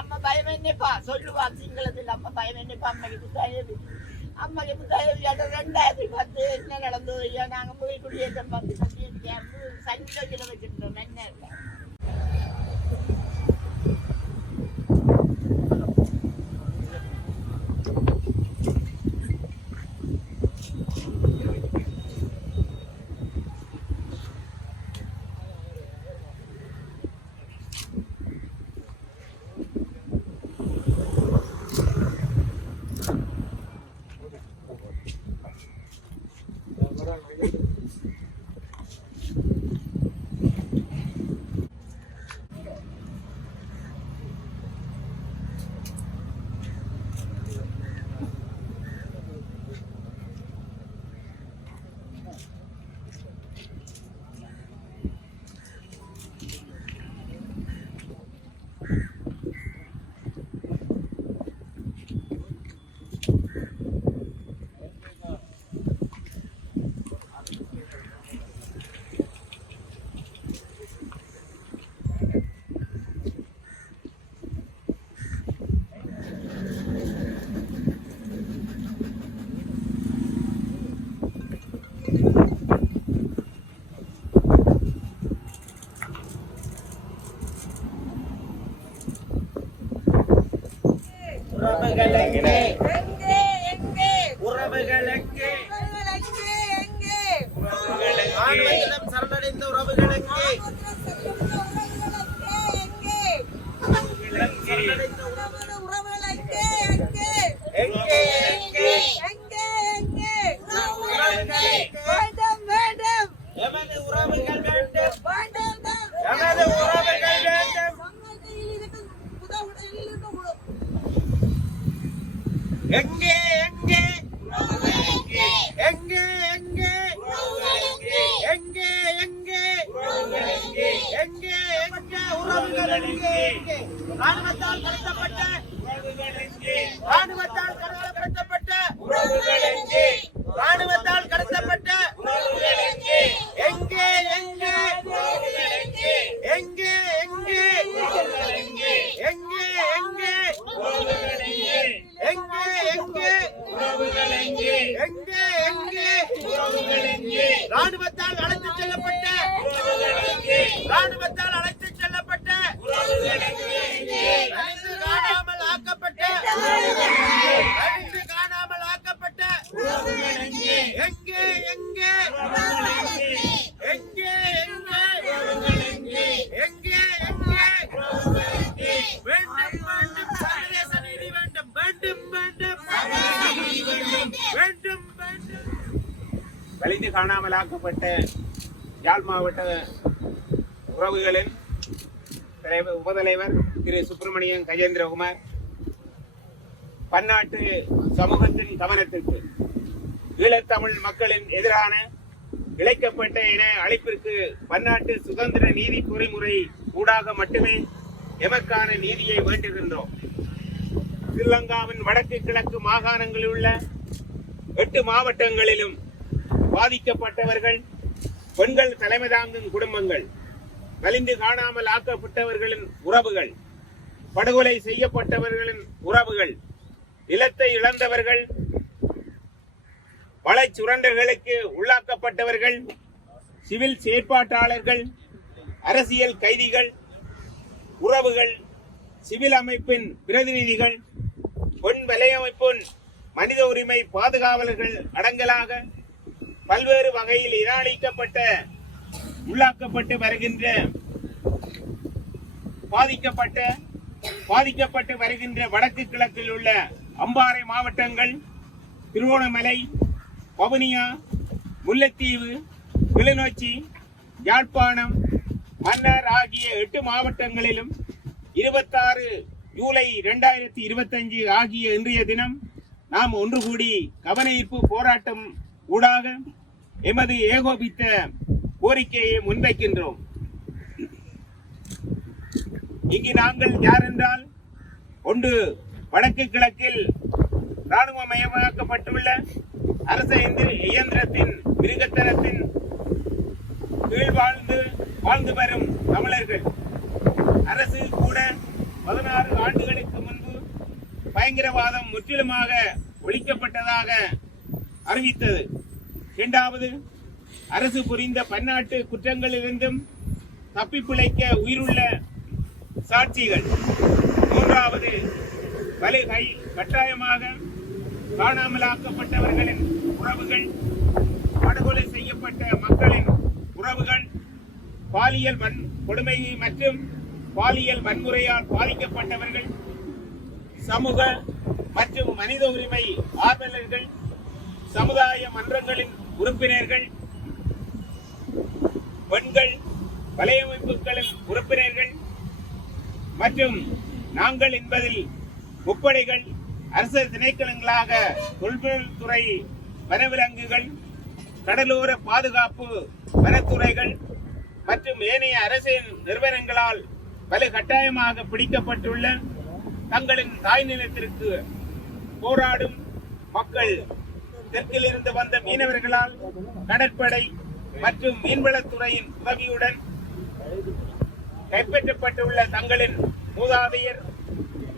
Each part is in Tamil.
அம்மா பயம் என்னப்பா சொல்லுவா சிங்களத்தில் அம்மா பயம் என்னப்பா அம்மாக்கு புத்தா ஏவி அம்மாக்கு புத்தா ஏவி ரெண்டாயிரத்தி பத்து என்ன நடந்தது ஐயா நாங்க போய் குடியேற்றம் பார்த்து சஞ்சோஜில வச்சிருந்தோம் என்ன உறவுகள் ஐக்கே. ஐக்கே. வேண்டும் வலிந்து காணாமலாக்கப்பட்ட யாழ் மாவட்ட உறவுகளின் தலைவர் உபதலைவர் திரு சுப்பிரமணியன் கஜேந்திரகுமார் பன்னாட்டு சமூகத்தின் கவனத்திற்கு ஈழத்தமிழ் மக்களின் எதிரான இழைக்கப்பட்ட இன அழைப்பிற்கு பன்னாட்டு சுதந்திர நீதி பொறிமுறை ஊடாக மட்டுமே எமக்கான நீதியை வேண்டுகின்றோம். ஸ்ரீலங்காவின் வடக்கு கிழக்கு மாகாணங்களில் உள்ள எட்டு மாவட்டங்களிலும் பாதிக்கப்பட்டவர்கள் பெண்கள் தலைமை தாங்கும் குடும்பங்கள் வலிந்து காணாமல் ஆக்கப்பட்டவர்களின் உறவுகள் படுகொலை செய்யப்பட்டவர்களின் உறவுகள் நிலத்தை இழந்தவர்கள் வலை சுரண்டர்களுக்கு உள்ளாக்கப்பட்டவர்கள் சிவில் செயற்பாட்டாளர்கள் அரசியல் கைதிகள் உறவுகள் சிவில் அமைப்பின் பிரதிநிதிகள் பெண் வலையமைப்பின் மனித உரிமை பாதுகாவலர்கள் அடங்கலாக பல்வேறு வகையில் இனாளிக்கப்பட்ட உள்ளாக்கப்பட்டு வருகின்ற பாதிக்கப்பட்ட பாதிக்கப்பட்டு வருகின்ற வடக்கு கிழக்கில் உள்ள அம்பாறை மாவட்டங்கள் திருவோணமலை வவுனியா முல்லைத்தீவு கிளிநொச்சி யாழ்ப்பாணம் மன்னர் ஆகிய எட்டு மாவட்டங்களிலும் இருபத்தாறு ஜூலை இரண்டாயிரத்தி இருபத்தஞ்சு ஆகிய இன்றைய தினம் நாம் ஒன்று கூடி கவன ஈர்ப்பு போராட்டம் ஊடாக எமது ஏகோபித்த கோரிக்கையை முன்வைக்கின்றோம். இங்கு நாங்கள் யார் என்றால் ஒன்று வடக்கு கிழக்கில் இராணுவமயமாக்கப்பட்டுள்ள அரச இயந்திரத்தின் மிருகத்தனத்தின் கீழ் வாழ்ந்து வாழ்ந்து வரும் தமிழர்கள். அரசு கூட பதினாறு ஆண்டுகளுக்கு பயங்கரவாதம் முற்றிலுமாக ஒழிக்கப்பட்டதாக அறிவித்தது. இரண்டாவது அரசு புரிந்த பன்னாட்டு குற்றங்களிலிருந்தும் தப்பிப்பிழைக்க உயிருள்ள சாட்சிகள். மூன்றாவது வலுகை கட்டாயமாக காணாமலாக்கப்பட்டவர்களின் உறவுகள் படுகொலை செய்யப்பட்ட மக்களின் உறவுகள் பாலியல் வன் கொடுமை மற்றும் பாலியல் வன்முறையால் பாதிக்கப்பட்டவர்கள் சமூக மற்றும் மனித உரிமை ஆர்வலர்கள் சமுதாய மன்றங்களின் உறுப்பினர்கள் பெண்கள் வலையமைப்புகளின் உறுப்பினர்கள் மற்றும் நாங்கள் என்பதில் முப்படைகள் அரசு திணைக்களங்களாக தொல்பொருள்துறை வனவிலங்குகள் கடலோர பாதுகாப்பு வனத்துறைகள் மற்றும் ஏனைய அரசின் நிறுவனங்களால் பல கட்டாயமாக பிடிக்கப்பட்டுள்ள தங்களின் தாய் நிலத்திற்கு போராடும் மக்கள் தெற்கிலிருந்து வந்த மீனவர்களால் கடற்படை மற்றும் மீன்வளத்துறையின் உதவியுடன் கைப்பற்றப்பட்டுள்ள தங்களின் மூதாதையர்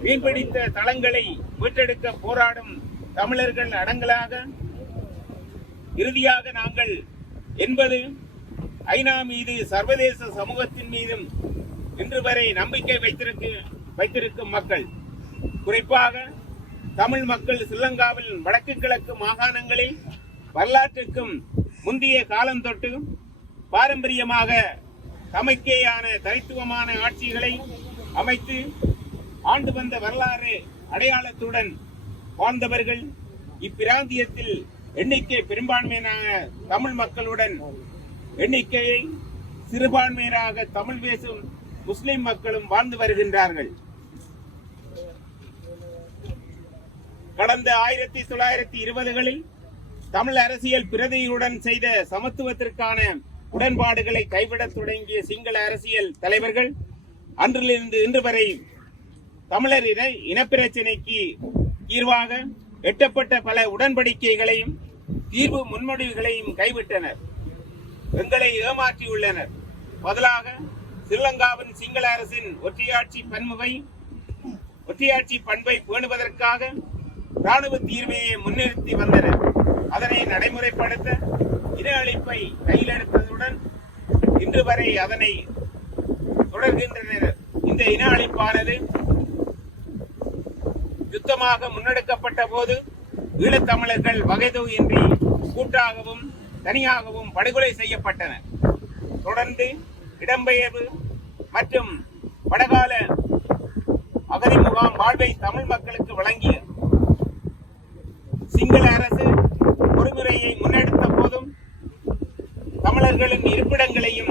மீன்பிடித்த தளங்களை மீட்டெடுக்க போராடும் தமிழர்கள் அடங்கலாக இறுதியாக நாங்கள் என்பது ஐநா மீது சர்வதேச சமூகத்தின் மீதும் இன்று வரை நம்பிக்கை வைத்திருக்கு வைத்திருக்கும் மக்கள். குறிப்பாக தமிழ் மக்கள் ஸ்ரீலங்காவில் வடக்கு கிழக்கு மாகாணங்களில் வரலாற்றுக்கும் முந்தைய காலம் தொட்டு பாரம்பரியமாக தமக்கேயான தனித்துவமான ஆட்சிகளை அமைத்து ஆண்டு வந்த வரலாறு அடையாளத்துடன் வாழ்ந்தவர்கள் இப்பிராந்தியத்தில் எண்ணிக்கை பெரும்பான்மையான தமிழ் மக்களுடன் எண்ணிக்கையை சிறுபான்மையினராக தமிழ் பேசும் முஸ்லிம் மக்களும் வாழ்ந்து வருகின்றார்கள். கடந்த ஆயிரத்தி தொள்ளாயிரத்தி இருபதுகளில் தமிழ் அரசியல் பிரதியுடன் செய்த சமத்துவத்திற்கான உடன்பாடுகளை கைவிடத் தொடங்கிய சிங்கள அரசியல் தலைவர்கள் அன்றிலிருந்து இன்று வரை தமிழர் இன இனப்பிரச்சினைக்கு தீர்வாக எட்டப்பட்ட பல உடன்படிக்கைகளையும் தீர்வு முன்மொழிவுகளையும் கைவிட்டனர். எங்களை ஏமாற்றியுள்ளனர். பதிலாக ஸ்ரீலங்காவின் சிங்கள அரசின் ஒற்றையாட்சி பன்முகை ஒற்றையாட்சி பண்பை பேணுவதற்காக ராணுவ தீர்வையை முன்னிறுத்தி வந்தனர் அதனை நடைமுறைப்படுத்த இன அழிப்பை கையிலெடுத்ததுடன் இன்று வரை அதனை தொடர்கின்றனர். இந்த இன அழிப்பானது யுத்தமாக முன்னெடுக்கப்பட்ட போது ஈழத்தமிழர்கள் வகைதொகையின்றி கூட்டாகவும் தனியாகவும் படுகொலை செய்யப்பட்டனர் தொடர்ந்து இடம்பெயர்வு மற்றும் வடகால அகதி முகாம் வாழ்வை தமிழ் மக்களுக்கு வழங்கிய சிங்கள அரசு பொறுமுறையை முன்னெடுத்த போதும் தமிழர்களின் இருப்பிடங்களையும்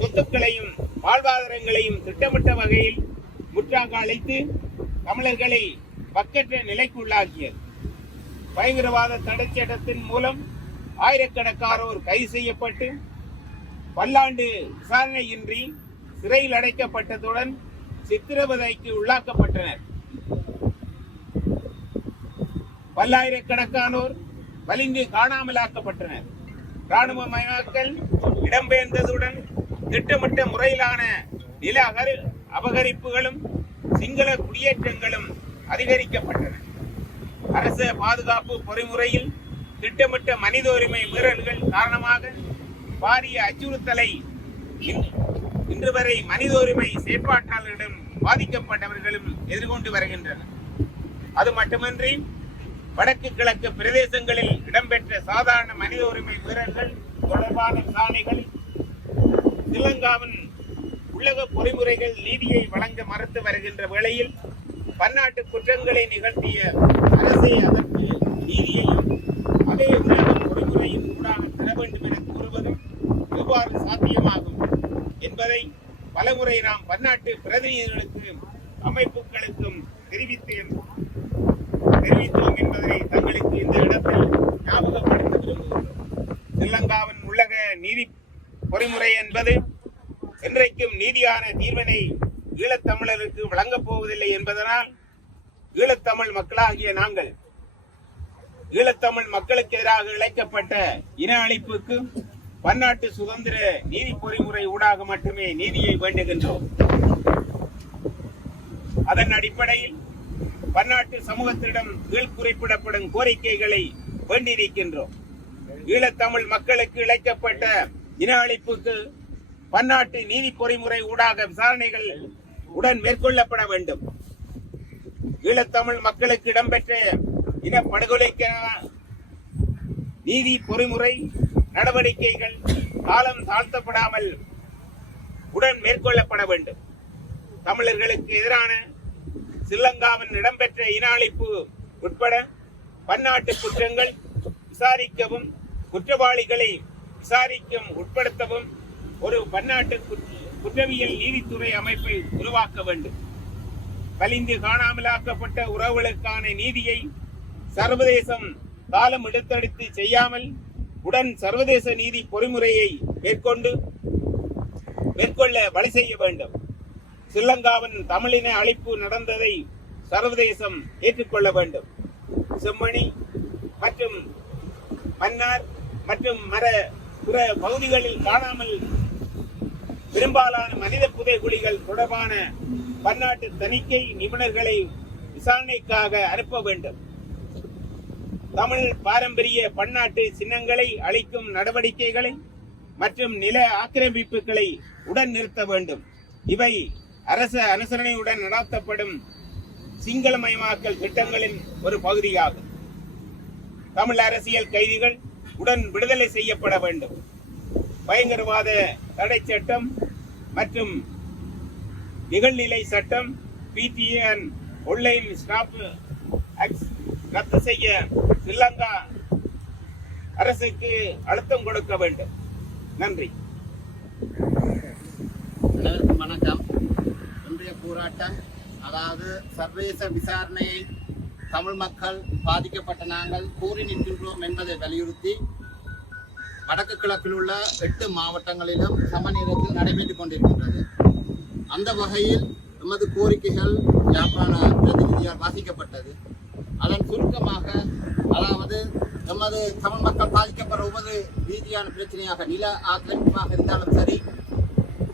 சொத்துக்களையும் வாழ்வாதாரங்களையும் திட்டமிட்ட வகையில் முற்றாக அழைத்து தமிழர்களை பக்கற்ற நிலைக்குள்ளாக்கியது. பயங்கரவாத தடைச் சட்டத்தின் மூலம் ஆயிரக்கணக்கானோர் கைது செய்யப்பட்டு பல்லாண்டு விசாரணையின்றி சிறையில் அடைக்கப்பட்டதுடன் சித்திரவதைக்கு உள்ளாக்கப்பட்டனர். பல்லாயிரக்கணக்கானோர் வலிந்து காணாமலாக்கப்பட்டனர். ராணுவ மயமாக்கல் இடம்பெயர்ந்ததுடன் திட்டமிட்ட முறையிலான நில அகரு அபகரிப்புகளும் சிங்கள குடியேற்றங்களும் அதிகரிக்கப்பட்டன. அரச பாதுகாப்பு பொறிமுறையில் திட்டமிட்ட மனித உரிமை மீறல்கள் காரணமாக பாரிய அச்சுறுத்தலை இன்று வரை மனித உரிமை செயற்பாட்டாளர்களிடம் பாதிக்கப்பட்டவர்களும் எதிர்கொண்டு வருகின்றனர். அது மட்டுமின்றி வடக்கு கிழக்கு பிரதேசங்களில் இடம்பெற்ற சாதாரண மனித உரிமை வீரர்கள் தொடர்பான விசாரணைகள் ஸ்ரீலங்காவின் உலக பொறிமுறைகள் நீதியை வழங்க மறுத்து வருகின்ற வேளையில் பன்னாட்டு குற்றங்களை நிகழ்த்திய அரசே அதற்கு நீதியையும் அதே உலக பொறிமுறையின் ஊடாக பெற வேண்டும் என கூறுவதும் எவ்வாறு சாத்தியமாகும் என்பதை பலமுறை நாம் பன்னாட்டு பிரதிநிதிகளுக்கும் அமைப்புகளுக்கும் தெரிவித்தேன். தெரிவித்தோம் என்பதை தங்களுக்கு இந்த இடத்தில் ஞாபகப்படுத்த விரும்புகிறோம் ஸ்ரீலங்காவின் உள்ளக நீதி பொறிமுறை என்பது என்றைக்கும் நீதியான தீர்வினை ஈழத்தமிழருக்கு வழங்கப் போவதில்லை என்பதனால் ஈழத்தமிழ் மக்களாகிய நாங்கள் ஈழத்தமிழ் மக்களுக்கு எதிராக இழைக்கப்பட்ட இன அழிப்புக்கு பன்னாட்டு சுதந்திர நீதி பொறிமுறை ஊடாக மட்டுமே நீதியை வேண்டுகின்றோம். அதன் அடிப்படையில் பன்னாட்டு சமூகத்திடம் கீழ் குறிப்பிடப்படும் கோரிக்கைகளை வேண்டியிருக்கின்றோம். ஈழத்தமிழ் மக்களுக்கு இழைக்கப்பட்ட இன அழிப்புக்கு பன்னாட்டு நீதி பொறிமுறை ஊடாக விசாரணைகள் உடன் மேற்கொள்ளப்பட வேண்டும். ஈழத்தமிழ் மக்களுக்கு இடம்பெற்ற இன படுகொலைக்க நீதி பொறிமுறை நடவடிக்கைகள் காலம் தாழ்த்தப்படாமல் உடன் மேற்கொள்ளப்பட வேண்டும். தமிழர்களுக்கு எதிரான ஸ்ரீலங்காவின் இடம்பெற்ற இன அழிப்பு உட்பட பன்னாட்டு குற்றங்கள் விசாரிக்கவும் குற்றவாளிகளை விசாரிக்கும் உட்படுத்தவும் ஒரு பன்னாட்டு குற்ற- குற்றவியல் நீதித்துறை அமைப்பை உருவாக்க வேண்டும். கலிந்து காணாமலாக்கப்பட்ட உறவுகளுக்கான நீதியை சர்வதேசம் காலம் எடுத்தெடுத்து செய்யாமல் உடன் சர்வதேச நீதி பொறிமுறையை மேற்கொண்டு மேற்கொள்ள வழி செய்ய வேண்டும். ஸ்ரீலங்காவின் தமிழின அழிப்பு நடந்ததை சர்வதேசம் ஏற்றுக்கொள்ள வேண்டும். செம்மணி மற்றும் மன்னார் மற்றும் மர பிற பகுதிகளில் காணாமல் பெரும்பாலான மனித புதைகுழிகள் தொடர்பான பன்னாட்டு தணிக்கை நிபுணர்களை விசாரணைக்காக அனுப்ப வேண்டும். தமிழ் பாரம்பரிய பன்னாட்டு சின்னங்களை அளிக்கும் நடவடிக்கைகளை மற்றும் நில ஆக்கிரமிப்புகளை உடன் நிறுத்த வேண்டும். இவை அரச அனுசரணையுடன் நடத்தப்படும் சிங்களமயமாக்கல் திட்டங்களின் ஒரு பகுதியாகும். தமிழ் அரசியல் கைதிகள் உடன் விடுதலை செய்யப்பட வேண்டும். பயங்கரவாத தடை சட்டம் மற்றும் நிகழ்நிலை சட்டம் பிடிஎன் ஒன்லைன் ஸ்டாப் ரத்து செய்ய ஸ்ரீலங்கா அரசுக்கு அழுத்தம் கொடுக்க வேண்டும். நன்றி. அனைவருக்கும் வணக்கம். இன்றைய போராட்டம் அதாவது சர்வதேச விசாரணையை தமிழ் மக்கள் பாதிக்கப்பட்ட நாங்கள் கூறி நிற்கின்றோம் என்பதை வலியுறுத்தி வடக்கு கிழக்கில் உள்ள எட்டு மாவட்டங்களிலும் சமநேரத்தில் நடைபெற்றுக் கொண்டிருக்கின்றது. அந்த வகையில் எமது கோரிக்கைகள் யாழ்ப்பாண பிரதிநிதியால் வாசிக்கப்பட்டது. அதன் சுருக்கமாக அதாவது எமது தமிழ் மக்கள் பாதிக்கப்படுற ஒவ்வொரு ரீதியான பிரச்சனையாக நில ஆக்கிரமிப்பாக இருந்தாலும் சரி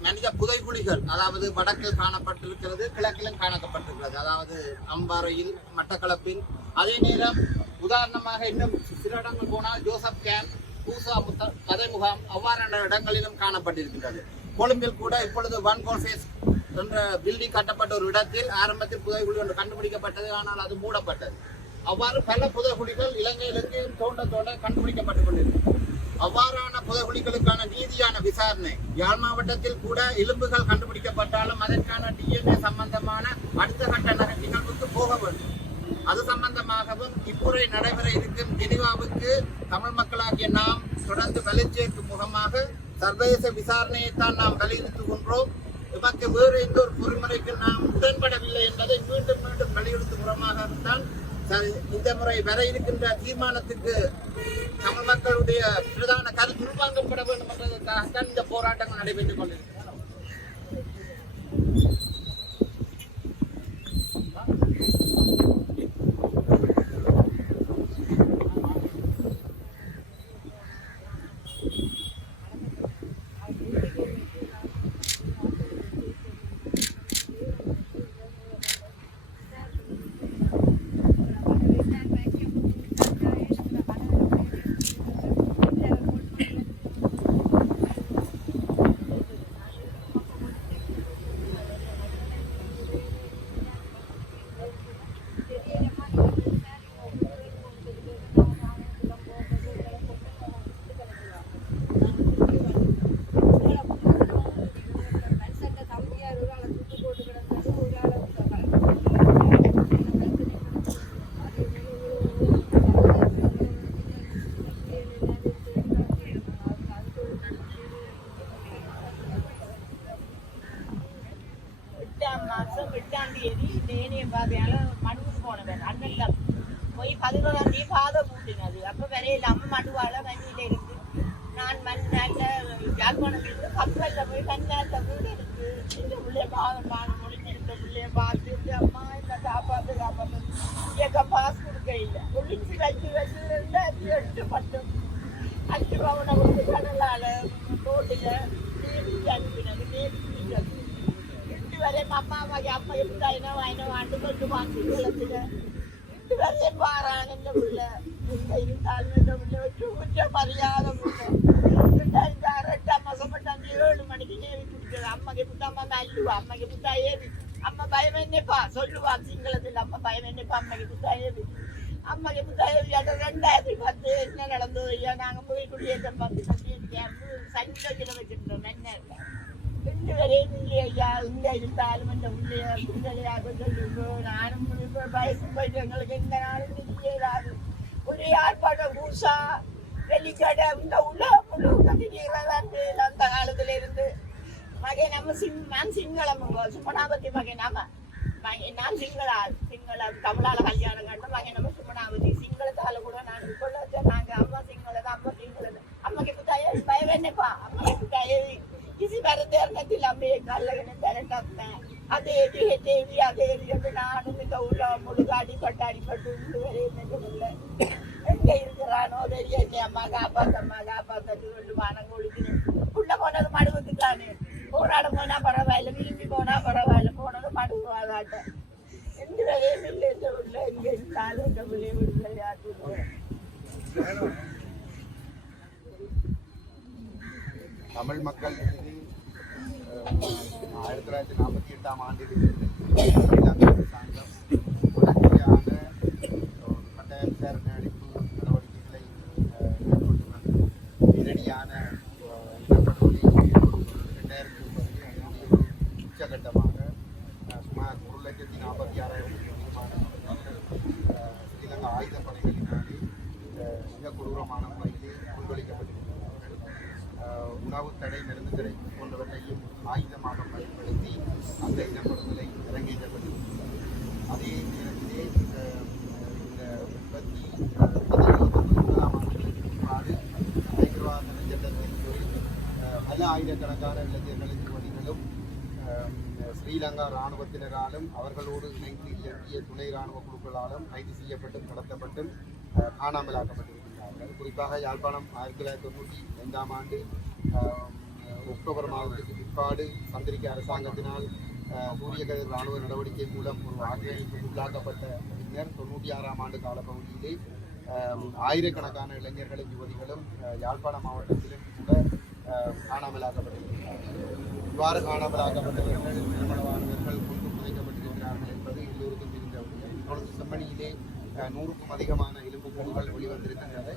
மனித புதைகுழிகள் அதாவது வடக்கில் காணப்பட்டிருக்கிறது கிழக்கிலும் காணப்பட்டிருக்கிறது அதாவது அம்பாறையில் மட்டக்களப்பில். அதே நேரம் உதாரணமாக இன்னும் சில இடங்கள் போனால் ஜோசப் கேம்ப் பூசா முத்த கதை முகாம் அவ்வாறான இடங்களிலும் காணப்பட்டிருக்கின்றது கொழும்பில் கூட இப்பொழுது ஒன் கோல்ஃபேஸ் என்ற பில்டிங் கட்டப்பட்ட ஒரு இடத்தில் ஆரம்பத்தில் புதைகுழி ஒன்று கண்டுபிடிக்கப்பட்டது ஆனால் அது மூடப்பட்டது. அவ்வாறு பல புதைகுழிகள் இலங்கையிலிருந்து தோண்ட தோண்ட கண்டுபிடிக்கப்பட்டு கொண்டிருக்கிறது அவ்வாறான புதைகுழிகளுக்கான நீதியான விசாரணை. யாழ் மாவட்டத்தில் கூட எலும்புகள் கண்டுபிடிக்கப்பட்டாலும் அதற்கான டிஎன்ஏ சம்பந்தமான அடுத்த கட்ட நிகழ்வுக்கு போக வேண்டும். அது சம்பந்தமாகவும் இப்புரை நடைபெற இருக்கும் ஜெனிவாவுக்கு தமிழ் மக்களாகிய நாம் தொடர்ந்து வலிச்சேர்க்கும் முகமாக சர்வதேச விசாரணையைத்தான் நாம் வலியுறுத்துகின்றோம். எமக்கு வேறு எந்த ஒரு பொறிமுறைக்கு நாம் உடன்படவில்லை என்பதை மீண்டும் மீண்டும் வலியுறுத்தும் முகமாக தான் இந்த முறை வர இருக்கின்ற தீர்மானத்துக்கு தமிழ் மக்களுடைய பிரதான கருத்து உள்வாங்கப்பட வேண்டும் என்பதற்காகத்தான் இந்த போராட்டங்கள் நடைபெற்றுக் கொண்டிருக்கிறது போய் பதினோராம் தேதி பாதம் பூட்டினது அப்போ வரையில் அம்மா மடுவால வண்டியில இருந்து நான் மண்ணாட்ட யாழ்ப்பாணம் இருந்து கப்பல்ல போய் மண்ணாட்ட வீடு இருக்கு இந்த பிள்ளைய பாதம் பானம் முடிஞ்சிருக்க பிள்ளைய பார்த்து அம்மா இந்த காப்பாத்து காப்பாத்து எங்க பாஸ் கொடுக்க இல்லை. ஒளிச்சு வச்சு வச்சு இருந்து அஞ்சு எட்டு பட்டும். அஞ்சு பவுனை வந்து கடலால் ரோட்டில் நேரிட்டு அனுப்பினது நேரிட்டு இன்று வரை அம்மா அம்மாக்கு அப்பா எப்படி ஐநா வாங்கினா வாண்டு கொண்டு வாங்கி குளத்தில் இன்று வரை பாராங்க இந்த பிள்ளை எங்க இருந்தாலும் இந்த பிள்ளை வச்சு கொஞ்சம் மரியாதை பிள்ளை ரெண்டாயிரத்தி ஆறு எட்டாம் மாசம் பட்டாந்து ஏழு மணிக்கு ஏவி குடிக்கிறது அம்மாக்கு புத்தா அம்மா அல்லுவா அம்மாக்கு புத்தா ஏவி அம்மா பயம் என்னப்பா சொல்லுவா சிங்களத்தில் அம்மா பயம் என்னப்பா அம்மாக்கு புத்தா ஏவி அம்மாக்கு புத்தா ஏவி ரெண்டாயிரத்தி பத்து என்ன நடந்தது ஐயா வரையும் இல்லை ஐயா இருந்தாலும் இந்த பிள்ளைய பிள்ளையாக சொல்லுங்க நானும் இப்ப போயிட்டு எங்களுக்கு எந்த நாளும் தெரியாது ஒரு ஆர்ப்பாட்டம் பூசா வெளிக்கடை இந்த உள்ள முழு கட்டினீங்க அந்த காலத்துல இருந்து மகன் நம்ம சிங் நான் சிங்களம் சுமனாபதி மகன் நாம மகன் நான் சிங்களா சிங்கள தமிழால கல்யாணம் கண்டு மகன் நம்ம சுமனாபதி சிங்களத்தால అదేది హెచ్చేది అదేది నాకు తౌలా ముడుగాడి పట్టాడి పట్టు వేరే మెరుగులే அஹ், ஆயிரத்தி தொள்ளாயிரத்தி நாற்பத்தி எட்டாம் ஆண்டிலிருந்து இலங்கை அரசாங்கம் தொடர்ச்சியான ஒரு கட்டாய விசாரணை அளிப்பு நடவடிக்கைகளை அஹ், மேற்கொண்டு வந்து நேரடியான அஹ், இனப்படுகொலை ரெண்டாயிரத்தி ஒன்பது அதனுடைய ஒரு உச்சகட்டமாக அஹ், சுமார் ஒரு லட்சத்தி நாற்பத்தி ஆறாயிரத்தி அதிகமான மக்கள் அஹ், ஸ்ரீலங்கா ஆயுதப்படைகளினாலே அஹ், மிக கொடூரமான முறையிலே உள்வழிக்கப்பட்டிருக்கிறார்கள் ஆஹ் உணவு தடை மருந்து தடை போன்றவற்றையும் ஆயுதமாக பயன்படுத்தி அந்த இனப்படுகொலை அரங்கேற்றப்பட்டிருக்கிறது அதே நேரத்திலே ஆஹ் இந்த முப்பத்தி ஒன்பதாம் ஆண்டு பிற்பாடு பயங்கரவாத சட்டத்தின் கீழ் ஆஹ் பல ஆயிரக்கணக்கான இளைஞர்களின் யுவதிகளும் ஸ்ரீலங்கா இராணுவத்தினராலும் அவர்களோடு இணைந்து இயக்கிய துணை இராணுவ குழுக்களாலும் கைது செய்யப்பட்டும் கடத்தப்பட்டும் காணாமலாக்கப்பட்டிருக்கிறார்கள் குறிப்பாக யாழ்ப்பாணம் ஆயிரத்தி தொள்ளாயிரத்தி தொண்ணூற்றி ஐந்தாம் ஆண்டு அக்டோபர் மாதத்துக்கு பிற்பாடு சந்திரிக்க அரசாங்கத்தினால் ஆஹ் இராணுவ நடவடிக்கை மூலம் ஒரு ஆக்கிரமிப்புக்கு உள்ளாக்கப்பட்ட பின்னர் தொண்ணூற்றி ஆறாம் ஆண்டு காலப்பகுதியிலே ஆயிரக்கணக்கான இளைஞர்களும் யுவதிகளும் யாழ்ப்பாணம் யாழ்ப்பாண மாவட்டத்திலும் கூட காணாமலாக்கப்பட்டிருக்கிறார்கள் இவ்வாறு காணாமலாக்கப்பட்டவர்கள் திருமணமானவர்கள் கொண்டு புதைக்கப்பட்டிருக்கிறார்கள் என்பது எல்லோருக்கும் தெரிந்த விடயம் இப்பொழுது செம்மணியிலே நூறுக்கும் அதிகமான எலும்பு கூடுகள் வெளிவந்திருக்கின்றன.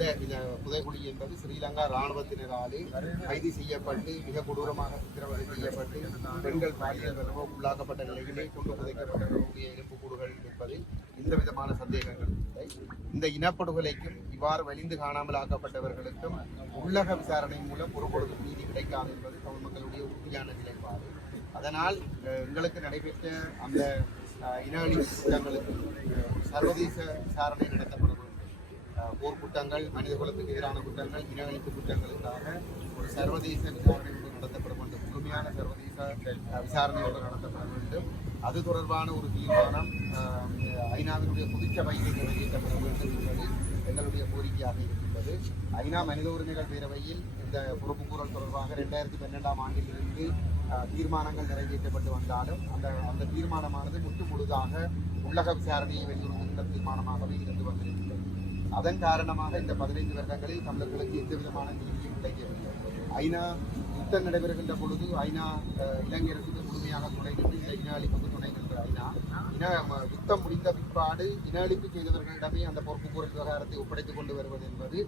இந்த இந்த என்பது ஸ்ரீலங்கா இராணுவத்தினராலே கைது செய்யப்பட்டு மிக கொடூரமாக சித்திரவதை செய்யப்பட்டு பெண்கள் பாலியல் வல்லுறவு உள்ளாக்கப்பட்ட நிலையிலே கொண்டு புதைக்கப்படக்கூடிய எலும்பு கூடுகள் என்பதில் எந்த விதமான சந்தேகங்கள் இல்லை. இந்த இனப்படுகொலைக்கும் இவ்வாறு வலிந்து காணாமல் ஆக்கப்பட்டவர்களுக்கும் உள்ளக விசாரணை மூலம் ஒருபொழுதும் நீதி கிடைக்காது என்பது தமிழ் மக்களுடைய உறுதியான நிலைப்பாடு. அதனால் எங்களுக்கு நடைபெற்ற அந்த அஹ், இன சர்வதேச விசாரணை நடத்தப்படும் போர் குற்றங்கள் மனித குலத்துக்கு எதிரான குற்றங்கள் இனஅழிப்பு குற்றங்களுக்காக ஒரு சர்வதேச விசாரணை ஒன்று நடத்தப்பட வேண்டும். முழுமையான சர்வதேச விசாரணை ஒன்று நடத்தப்பட வேண்டும். அது தொடர்பான ஒரு தீர்மானம் ஐநாவினுடைய பொதுச்சபையில் நிறைவேற்றப்பட வேண்டும் என்பது எங்களுடைய கோரிக்கையாக இருக்கின்றது. ஐநா மனித உரிமைகள் பேரவையில் இந்த பொறுப்புக்கூறல் தொடர்பாக ரெண்டாயிரத்தி பன்னெண்டாம் ஆண்டிலிருந்து தீர்மானங்கள் நிறைவேற்றப்பட்டு வந்தாலும் அந்த அந்த தீர்மானமானது முற்று முழுதாக உள்ளக விசாரணையை வெளியுறுத்துகின்ற தீர்மானமாகவே இருந்து வந்திருக்கிறது. அதன் காரணமாக இந்த பதினைந்து வருடங்களில் தமிழர்களுக்கு எந்த விதமான நீதியும் கிடைக்கவில்லை. ஐநா யுத்தம் நடைபெறுகின்ற பொழுது ஐநா அஹ், இலங்கை அரசுக்கு முழுமையாக துணை நின்று இந்த இன அழிப்புக்கு துணை நின்ற ஐநா. இன ம- யுத்தம் முடிந்த பிற்பாடு இன அழிப்பு செய்தவர்களிடமே அந்த பொறுப்புக்கூறல் விவகாரத்தை ஒப்படைத்துக் கொண்டு வருவது என்பது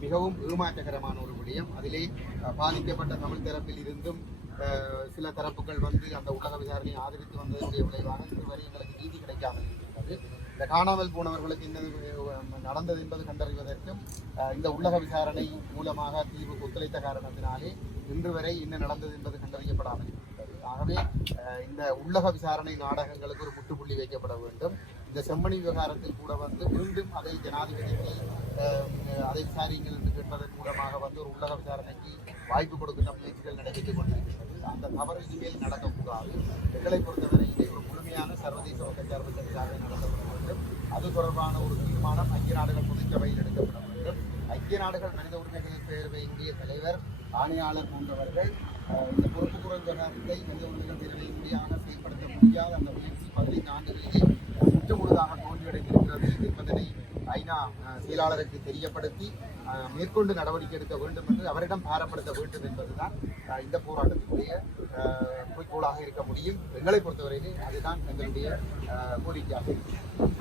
மிகவும் ஏமாற்றகரமான ஒரு விடயம். அதிலே பாதிக்கப்பட்ட தமிழ் தரப்பில் இருந்தும் சில தரப்புகள் வந்து அந்த உலக விசாரணையை ஆதரித்து வந்ததனுடைய விளைவாக இதுவரை வரை எங்களுக்கு நீதி கிடைக்காமல் இருக்கின்றது. இந்த காணாமல் போனவர்களுக்கு என்ன நடந்தது என்பது கண்டறிவதற்கும் இந்த உள்ளக விசாரணை மூலமாக தீர்வு ஒத்துழைத்த காரணத்தினாலே இன்று வரை என்ன நடந்தது என்பது கண்டறியப்படாமல் ஆகவே இந்த உள்ளக விசாரணை நாடகங்களுக்கு ஒரு முற்றுப்புள்ளி வைக்கப்பட வேண்டும். இந்த செம்மணி விவகாரத்தில் கூட வந்து மீண்டும் அதை ஜனாதிபதிக்கு அதை விசாரியுங்கள் என்று கேட்பதன் மூலமாக வந்து ஒரு உள்ளக விசாரணைக்கு வாய்ப்பு கொடுக்கின்ற முயற்சிகள் நடைபெற்றுக் கொண்டிருக்கிறது அந்த தவறு இனிமேல் நடக்கக்கூடாது. எங்களை பொறுத்தவரை முழுமையான சர்வதேச வகச்சார்பற்ற விசாரணை நடத்தப்பட வேண்டும். அது தொடர்பான ஒரு தீர்மானம் ஐக்கிய நாடுகள் பொதுச்சபையில் எடுக்கப்பட வேண்டும். ஐக்கிய நாடுகள் மனித உரிமைகள் இந்திய தலைவர் ஆணையாளர் போன்றவர்கள் இந்த பொறுப்பு குறைந்தத்தை மனித உரிமைகள் பேரவையினுடையான செயல்படுத்த முடியாத அந்த முயற்சி பதினைந்து ஆண்டுகளிலே முற்று முழுதாக தோல்வியடைந்திருக்கிறது என்பதனை ஐநா செயலாளருக்கு தெரியப்படுத்தி மேற்கொண்டு நடவடிக்கை எடுக்க வேண்டும் என்று அவரிடம் பாரப்படுத்த வேண்டும் என்பதுதான் இந்த போராட்டத்தினுடைய குறிக்கோளாக இருக்க முடியும். எங்களை பொறுத்தவரையிலே அதுதான் எங்களுடைய கோரிக்கையாக இருக்கிறது.